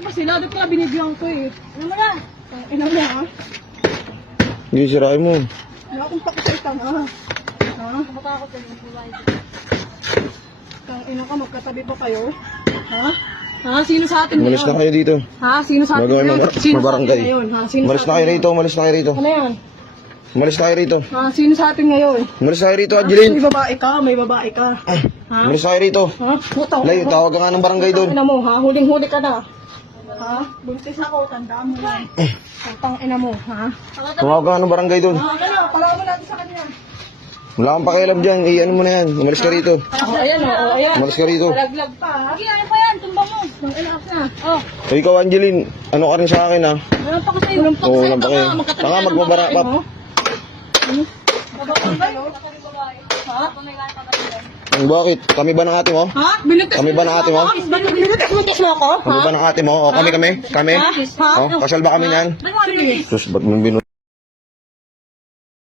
pa sila. Dapat pala binibigyan ko eh. Ano mo na? Ina mo ha? Hindi, sirain mo. Wala akong pakisaitan ha? Ha? Matakot ka yung buhay. Kang ina ka, magkatabi pa kayo? Ha? Ha? Sino sa atin Umalis na ngayon? kayo dito. Ha? Sino sa atin Magawa ngayon? na, Sino sa atin mabarangay. ngayon? Ha? Sino Umalis sa na atin kayo rito, umalis na kayo rito. Ano yan? Umalis na kayo rito. Ha? Sino sa atin ngayon? Umalis na kayo rito, May Angeline. babae ka, may babae ka. Ha? Umalis na kayo rito. Ha? Butaw. Layo, tawag ka nga ng barangay doon. Ina mo ha? Huling-huli ka na. Ha? Buntis ako, tandaan mo yan. Tang ina mo, ha? Tumawag ka nga ng barangay doon. Ha? Kaya, palawan mo natin sa kanya. Wala kang pakialam dyan, ano mo na yan. Umalis ka rito. Oh, ayan o, ayan. Umalis ka rito. Palaglag pa, ha? Sige, ano pa yan? Tumbang mo. Nang inaap na. Oh. O ikaw, Angeline, ano ka rin sa akin ha? Walang pa kasi, walang pa Oo, kasi. walang pa kayo. Tanga, magbabara pa. Ha? Bakit? Kami ba ng ate mo? Ha? Binutis Kami ba ng ate mo? Binutis mo ako? Kami ba ng ate mo? O kami? Kami? Ha? O, kasal ba kami niyan? Sige. Sus, ba't mo